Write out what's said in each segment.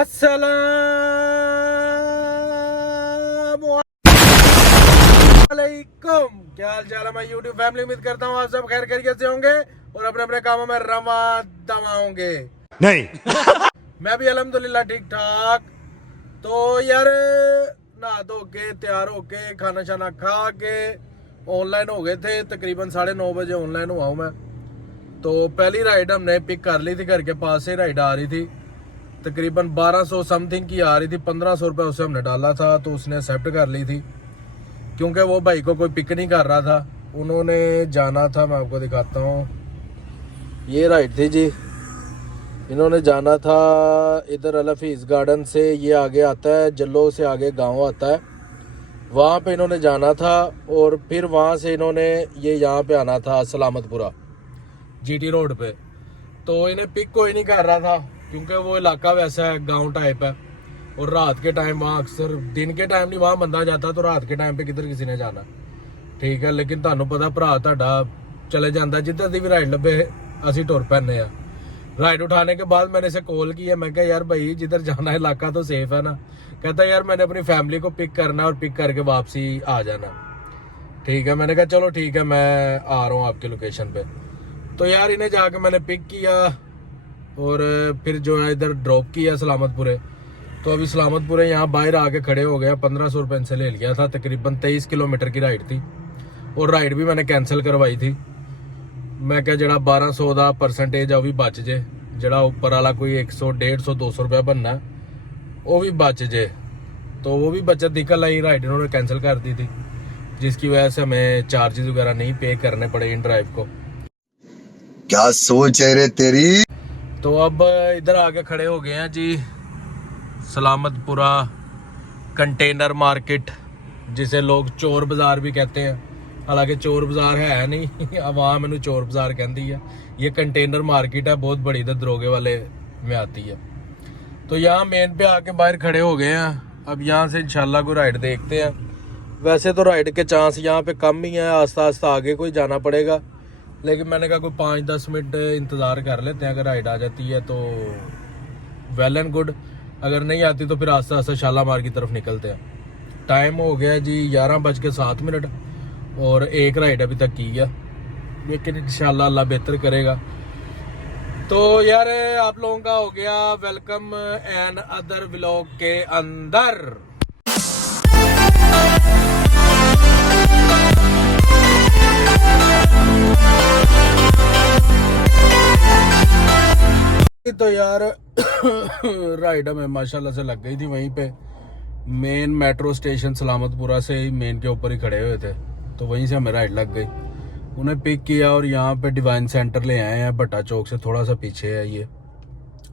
अस्सलामुअलैकुम, क्या हाल चाल है। मैं यूट्यूब फैमिली उम्मीद करता हूँ आप सब खैर खैरियत से होंगे और अपने अपने कामों में रवा दवा होंगे। नहीं मैं भी अल्हम्दुलिल्लाह ठीक ठाक। तो यार नहा धो के तैयार होके खाना शाना खा के ऑनलाइन हो गए थे। तकरीबन 9:30 बजे ऑनलाइन हुआ हूँ मैं। तो पहली राइड हमने पिक कर ली थी, घर के पास से राइड आ रही थी। तकरीबन 1200 समथिंग की आ रही थी। 1500 रुपये उसे हमने डाला था तो उसने एक्सेप्ट कर ली थी, क्योंकि वो भाई को कोई पिक नहीं कर रहा था। उन्होंने जाना था, मैं आपको दिखाता हूँ, ये राइड थी जी। इन्होंने जाना था इधर अलहफीज़ गार्डन से, ये आगे आता है जल्लो से आगे गांव आता है, वहाँ पे इन्होंने जाना था। और फिर वहाँ से इन्होंने ये यहाँ पे आना था सलामतपुरा जीटी रोड पे। तो इन्हें पिक कोई नहीं कर रहा था, क्योंकि वो इलाका वैसा है, गांव टाइप है। और रात के टाइम वहाँ अक्सर, दिन के टाइम नहीं वहाँ बंदा जाता, तो रात के टाइम पे किधर किसी ने जाना, ठीक है। लेकिन ਤੁਹਾਨੂੰ पता भरा ਤੁਹਾਡਾ चले जाता जिधर दी भी राइड लभे असी टुर पैने आ। राइड उठाने के बाद मैंने इसे कॉल किया, मैं कहा यार भाई जिधर जाना है इलाका तो सेफ है ना। कहता यार मैंने अपनी फैमिली को पिक करना और पिक करके वापसी आ जाना। ठीक है, मैंने कहा चलो ठीक है, मैं आ रहा हूँ आपकी लोकेशन पे। तो यार इन्हें जाके मैंने पिक किया और फिर जो है इधर ड्रॉप किया सलामतपुरे। तो अभी सलामतपुरे यहाँ बाहर आके खड़े हो गया। 1500 रुपये इनसे ले लिया था। तकरीबन 23 किलोमीटर की राइड थी और राइड भी मैंने कैंसिल करवाई थी। मैं क्या जरा 1200 का परसेंटेज वो भी बच जे, जरा ऊपर वाला कोई 100 150 200 रुपया बनना वो भी बच जे। तो वो भी बचत निकल आई। राइड इन्होंने कैंसिल कर दी थी, जिसकी वजह से हमें चार्जेस वगैरह नहीं पे करने पड़े इन ड्राइव को। क्या सोच है रे तेरी। तो अब इधर आके खड़े हो गए हैं जी सलामतपुरा कंटेनर मार्केट, जिसे लोग चोर बाजार भी कहते हैं। हालांकि चोर बाजार है नहीं, वहाँ मैंने चोर बाजार कहती है। ये कंटेनर मार्केट है, बहुत बड़ी, इधर दरोगे वाले में आती है। तो यहाँ मेन पे आके बाहर खड़े हो गए हैं। अब यहाँ से इंशाल्लाह कोई राइड देखते हैं। वैसे तो राइड के चांस यहाँ पे कम ही है, आस्ता आस्ता आगे कोई जाना पड़ेगा। लेकिन मैंने कहा कोई 5-10 मिनट इंतज़ार कर लेते हैं। अगर राइड आ जाती है तो वेल एंड गुड, अगर नहीं आती तो फिर आस्ता आस्ता शालामार की तरफ निकलते हैं। टाइम हो गया जी 11:07 और एक राइड अभी तक की है, लेकिन इंशाल्लाह अल्लाह बेहतर करेगा। तो यार आप लोगों का हो गया वेलकम एंड अदर व्लॉग के अंदर। तो यार राइड हमें माशाल्लाह से लग गई थी वहीं पे मेन मेट्रो स्टेशन सलामतपुरा से ही मेन के ऊपर ही खड़े हुए थे। तो वहीं से हमें राइड लग गई। उन्हें पिक किया और यहाँ पे डिवाइन सेंटर ले आए हैं। भट्टा चौक से थोड़ा सा पीछे है, ये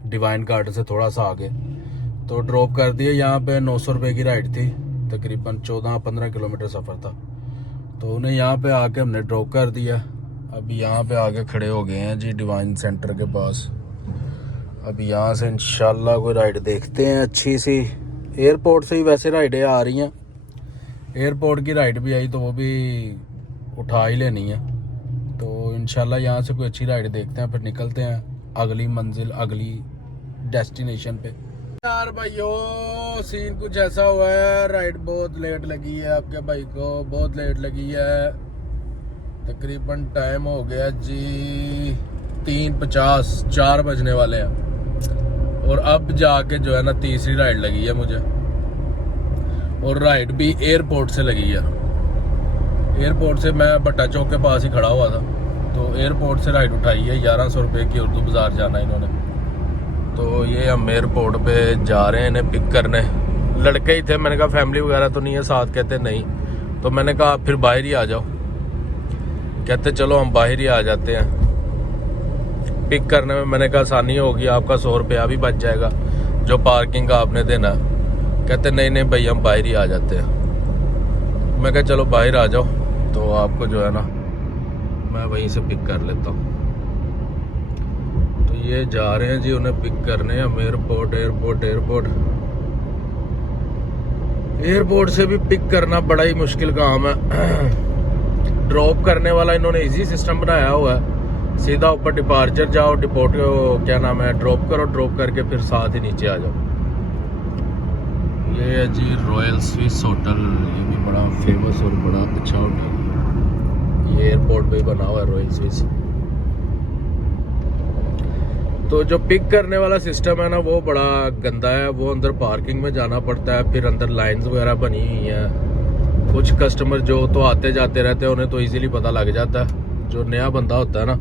डिवाइन गार्डन से थोड़ा सा आगे। तो ड्रॉप कर दिया। यहाँ पे 900 रुपये की राइड थी, तकरीबन 14-15 किलोमीटर सफ़र था। तो उन्हें यहाँ पे आके हमने ड्रॉप कर दिया। अभी यहाँ पे आके खड़े हो गए हैं जी डिवाइन सेंटर के पास। अभी यहाँ से इंशाल्लाह कोई राइड देखते हैं अच्छी सी। एयरपोर्ट से ही वैसे राइडें आ रही हैं, एयरपोर्ट की राइड भी आई तो वो भी उठा ही लेनी है। तो इंशाल्लाह यहाँ से कोई अच्छी राइड देखते हैं, फिर निकलते हैं अगली मंजिल, अगली डेस्टिनेशन पे। यार भाइयों सीन कुछ ऐसा हुआ है, राइड बहुत लेट लगी है आपके भाई को, बहुत लेट लगी है। तकरीबन टाइम हो गया जी 3:50, 4 बजने वाले हैं। और अब जाके जो है ना तीसरी राइड लगी है मुझे, और राइड भी एयरपोर्ट से लगी है। एयरपोर्ट से, मैं भट्टा चौक के पास ही खड़ा हुआ था, तो एयरपोर्ट से राइड उठाई है। 1100 रुपये की उर्दू बाज़ार जाना इन्होंने। तो ये हम एयरपोर्ट पे जा रहे हैं इन्हें पिक करने। लड़के ही थे, मैंने कहा फैमिली वगैरह तो नहीं है साथ, कहते नहीं। तो मैंने कहा फिर बाहर ही आ जाओ, कहते चलो हम बाहर ही आ जाते हैं। पिक करने में मैंने कहा आसानी होगी, आपका 100 रुपया भी बच जाएगा जो पार्किंग का आपने देना। कहते नहीं नहीं भाई हम बाहर ही आ जाते हैं। मैं कहा चलो बाहर आ जाओ, तो आपको जो है ना मैं वहीं से पिक कर लेता हूँ। तो ये जा रहे हैं जी उन्हें पिक करने। हम एयरपोर्ट से भी पिक करना बड़ा ही मुश्किल काम है। ड्रॉप करने वाला इन्होंने इजी सिस्टम बनाया हुआ है, सीधा ऊपर डिपार्चर जाओ, डिपोर्ट क्या नाम है, ड्रॉप करो, ड्रॉप करके फिर साथ ही नीचे आ जाओ। ये है जी रॉयल स्विस होटल। ये भी बड़ा फेमस और बड़ा अच्छा होटल है। ये एयरपोर्ट पे ही बना हुआ है रॉयल स्विस। तो जो पिक करने वाला सिस्टम है ना वो बड़ा गंदा है। वो अंदर पार्किंग में जाना पड़ता है, फिर अंदर लाइंस वगैरह बनी हुई हैं। कुछ कस्टमर जो तो आते जाते रहते हैं उन्हें तो इजीली पता लग जाता है। जो नया बंदा होता है ना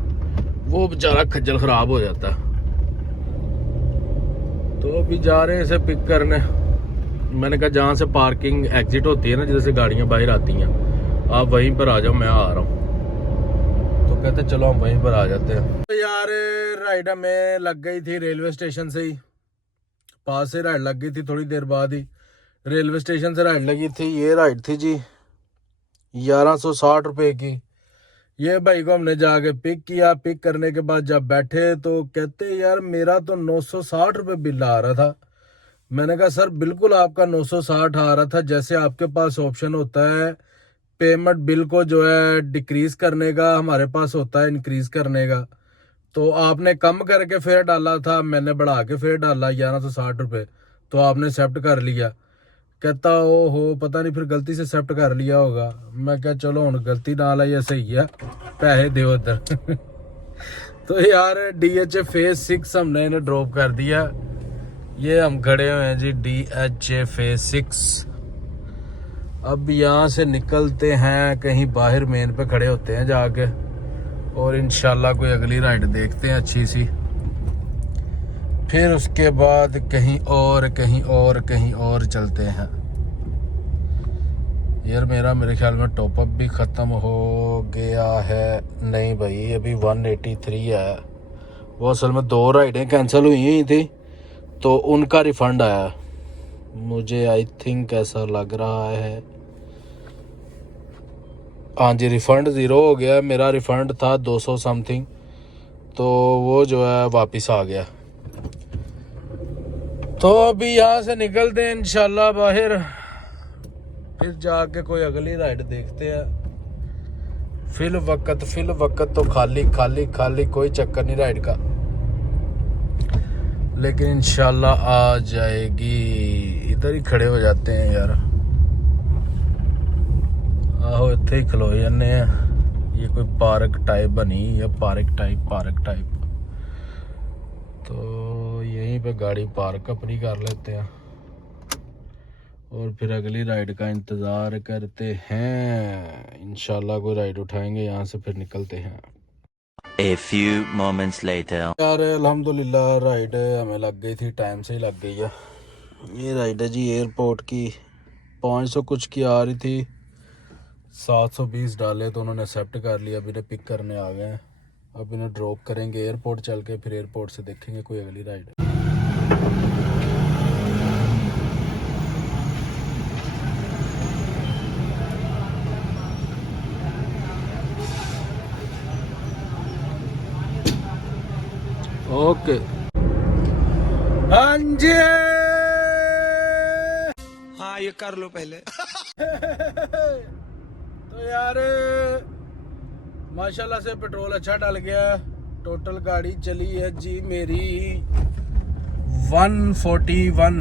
वो बेचारा खज्जल खराब हो जाता है। तो अभी जा रहे हैं इसे पिक करने। मैंने कहा जहाँ से पार्किंग एग्जिट होती है ना, जैसे गाड़ियाँ बाहर आती हैं, आप वहीं पर आ जाओ, मैं आ रहा हूँ। तो कहते चलो हम वहीं पर आ जाते हैं। तो यार राइड में लग गई थी रेलवे स्टेशन से ही, पास से राइड लग गई थी। थोड़ी देर बाद ही रेलवे स्टेशन से राइड लगी थी। ये राइड थी जी 1160 रुपये की। ये भाई को हमने जाके पिक किया। पिक करने के बाद जब बैठे तो कहते यार मेरा तो 960 रुपये बिल आ रहा था। मैंने कहा सर बिल्कुल आपका 960 आ रहा था। जैसे आपके पास ऑप्शन होता है पेमेंट बिल को जो है डिक्रीज करने का, हमारे पास होता है इंक्रीज करने का। तो आपने कम करके फेयर डाला था, मैंने बढ़ा के फेयर डाला 1160 रुपये, तो आपने एक्सेप्ट कर लिया। कहता ओ हो पता नहीं फिर गलती से एक्सेप्ट कर लिया होगा। मैं क्या चलो हूँ गलती ना ला या सही है, पैसे दे उधर। तो यार DHA फेज 6 हमने इन्हें ड्रॉप कर दिया। ये हम खड़े हुए हैं जी DHA फेज 6। अब यहाँ से निकलते हैं, कहीं बाहर मेन पे खड़े होते हैं जाके, और इंशाल्लाह कोई अगली राइड देखते हैं अच्छी सी। फिर उसके बाद कहीं और कहीं और कहीं और चलते हैं। यार मेरे ख्याल में टॉपअप भी ख़त्म हो गया है। नहीं भाई अभी 183 है। वो असल में 2 राइडें कैंसिल हुई थी तो उनका रिफ़ंड आया मुझे, आई थिंक ऐसा लग रहा है। हाँ जी रिफ़ंड 0 हो गया। मेरा रिफ़ंड था 200 समथिंग, तो वो जो है वापस आ गया। तो अभी यहाँ से निकलते हैं इंशाल्लाह बाहर, फिर जाके कोई अगली राइड देखते हैं। फिल वक्त तो खाली खाली खाली, कोई चक्कर नहीं राइड का, लेकिन इंशाल्लाह आ जाएगी। इधर ही खड़े हो जाते हैं यार। आहो इत्थे ही खलो जाने हैं। ये कोई पार्क टाइप बनी है, पार्क टाइप। तो यहीं पे गाड़ी पार्क अपनी कर लेते हैं और फिर अगली राइड का इंतज़ार करते हैं। इंशाल्लाह कोई राइड उठाएंगे यहाँ से, फिर निकलते हैं। A few moments later. यार अल्हम्दुलिल्लाह राइड हमें लग गई थी, टाइम से ही लग गई है। ये राइड है जी एयरपोर्ट की, 500 कुछ की आ रही थी, 720 डाले तो उन्होंने एक्सेप्ट कर लिया। अब इन्हें पिक करने आ गए हैं। अब इन्हें ड्रॉप करेंगे एयरपोर्ट चल के, फिर एयरपोर्ट से देखेंगे कोई अगली राइड। ओके हाँ जी हाँ ये कर लो पहले। तो यार माशाल्लाह से पेट्रोल अच्छा डल गया। टोटल गाड़ी चली है जी मेरी 141।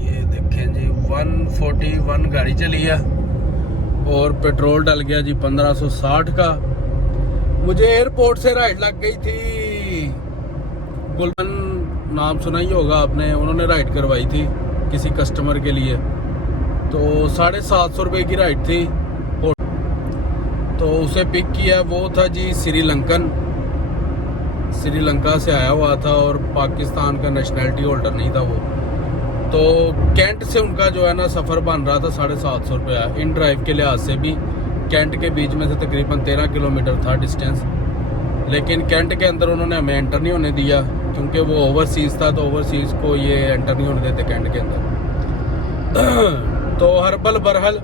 ये देखें जी 141 गाड़ी चली है और पेट्रोल डल गया जी 1560 का। मुझे एयरपोर्ट से राइड लग गई थी, गुलमन नाम सुना ही होगा आपने, उन्होंने राइड करवाई थी किसी कस्टमर के लिए। तो 750 रुपये की राइड थी। तो उसे पिक किया, वो था जी श्रीलंका से आया हुआ था और पाकिस्तान का नेशनैलिटी होल्डर नहीं था वो। तो कैंट से उनका जो है ना सफ़र बन रहा था 750 रुपया। इन ड्राइव के लिहाज से भी कैंट के बीच में से तकरीबन 13 किलोमीटर था डिस्टेंस, लेकिन कैंट के अंदर उन्होंने हमें एंटर नहीं होने दिया क्योंकि वो ओवरसीज़ था। तो ओवरसीज़ को ये एंटर नहीं होने देते कैंट के अंदर। तो हरबल बरहल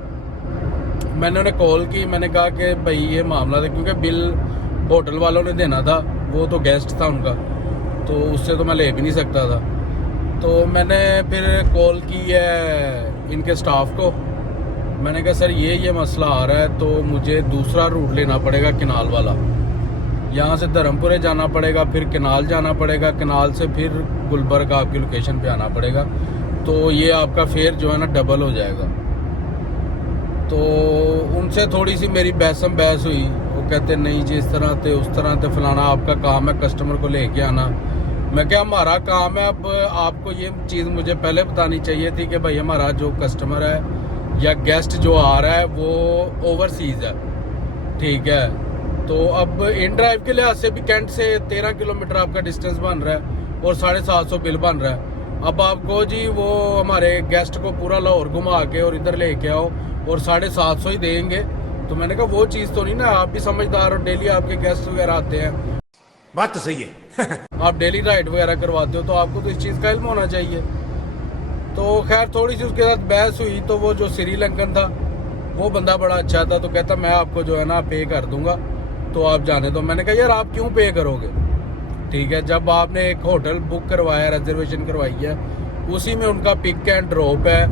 मैंने उन्हें कॉल की, मैंने कहा कि भाई ये मामला था, क्योंकि बिल होटल वालों ने देना था, वो तो गेस्ट था उनका, तो उससे तो मैं ले भी नहीं सकता था। तो मैंने फिर कॉल की है इनके स्टाफ को। मैंने कहा सर ये मसला आ रहा है, तो मुझे दूसरा रूट लेना पड़ेगा किनाल वाला। यहाँ से धर्मपुरे जाना पड़ेगा, फिर किनाल जाना पड़ेगा, किनाल से फिर गुलबर्ग आपकी लोकेशन पे आना पड़ेगा। तो तो ये आपका फेयर जो है ना डबल हो जाएगा। तो उनसे थोड़ी सी मेरी बहसम बहस हुई। वो कहते नहीं जी इस तरह थे उस तरह थे, फलाना आपका काम है कस्टमर को लेके आना। मैं क्या हमारा काम है, अब आपको ये चीज़ मुझे पहले बतानी चाहिए थी कि भाई हमारा जो कस्टमर है या गेस्ट जो आ रहा है वो ओवरसीज़ है, ठीक है। तो अब इन ड्राइव के लिहाज से भी कैंट से 13 किलोमीटर आपका डिस्टेंस बन रहा है और 750 बिल बन रहा है। अब आपको जी वो हमारे गेस्ट को पूरा लाहौर घुमा के और इधर लेके आओ और 750 ही देंगे, तो मैंने कहा वो चीज़ तो नहीं ना। आप भी समझदार हो, डेली आपके गेस्ट वगैरह आते हैं, बात तो सही है। आप डेली राइड वगैरह करवाते हो, तो आपको तो इस चीज़ का इल्म होना चाहिए। तो खैर थोड़ी सी उसके साथ बहस हुई। तो वो जो श्रीलंकन था वो बंदा बड़ा अच्छा था, तो कहता मैं आपको जो है ना पे कर दूंगा, तो आप जाने दो। मैंने कहा यार आप क्यों पे करोगे, ठीक है, जब आपने एक होटल बुक करवाया, रिजर्वेशन करवाई है, उसी में उनका पिक एंड ड्रॉप है,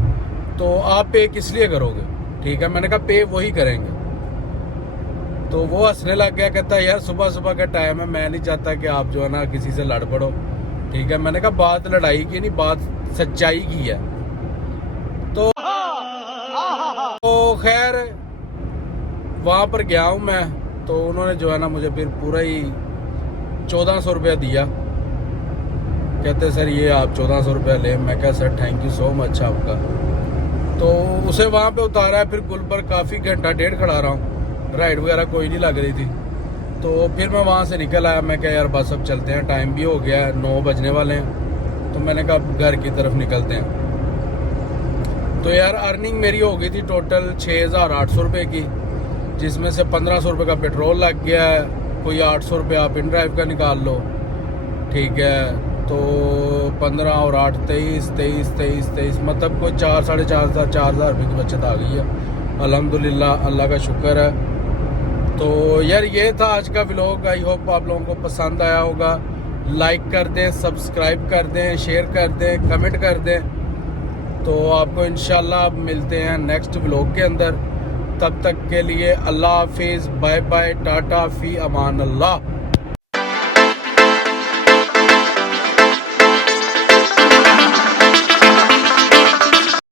तो आप पे किस लिए करोगे, ठीक है। मैंने कहा पे वही करेंगे। तो वो हंसने लग गया, कहता है यार सुबह सुबह का टाइम है, मैं नहीं चाहता कि आप जो है ना किसी से लड़ पड़ो, ठीक है। मैंने कहा बात लड़ाई की नहीं, बात सच्चाई की है। तो खैर वहाँ पर गया हूँ मैं, तो उन्होंने जो है ना मुझे फिर पूरा ही 1400 रुपया दिया। कहते सर ये आप 1400 रुपया ले। मैं कहा sir thank you so much आपका। तो उसे वहाँ पे उतारा है, फिर गुलबर्ग काफ़ी घंटा डेढ़ खड़ा रहा हूँ, राइड वगैरह कोई नहीं लग रही थी। तो फिर मैं वहाँ से निकल आया। मैं कहा यार बस अब चलते हैं, टाइम भी हो गया है, 9 बजने वाले हैं। तो मैंने कहा अब घर की तरफ निकलते हैं। तो यार अर्निंग मेरी हो गई थी टोटल 6800 रुपये की, जिसमें से 1500 रुपये का पेट्रोल लग गया है, कोई 800 रुपये आप इन ड्राइव का निकाल लो, ठीक है। तो 15 और 8 23 मतलब कोई 4 साढ़े 4,000 रुपये की बचत आ गई है, अल्हम्दुलिल्लाह, अल्लाह का शुक्र है। तो यार ये था आज का व्लॉग। आई होप आप लोगों को पसंद आया होगा। लाइक कर दें, सब्सक्राइब कर दें, शेयर कर दें, कमेंट कर दें। तो आपको इंशाल्लाह मिलते हैं नेक्स्ट व्लॉग के अंदर। तब तक के लिए अल्लाह हाफिज़, बाय बाय, टाटा, फी अमान अल्लाह।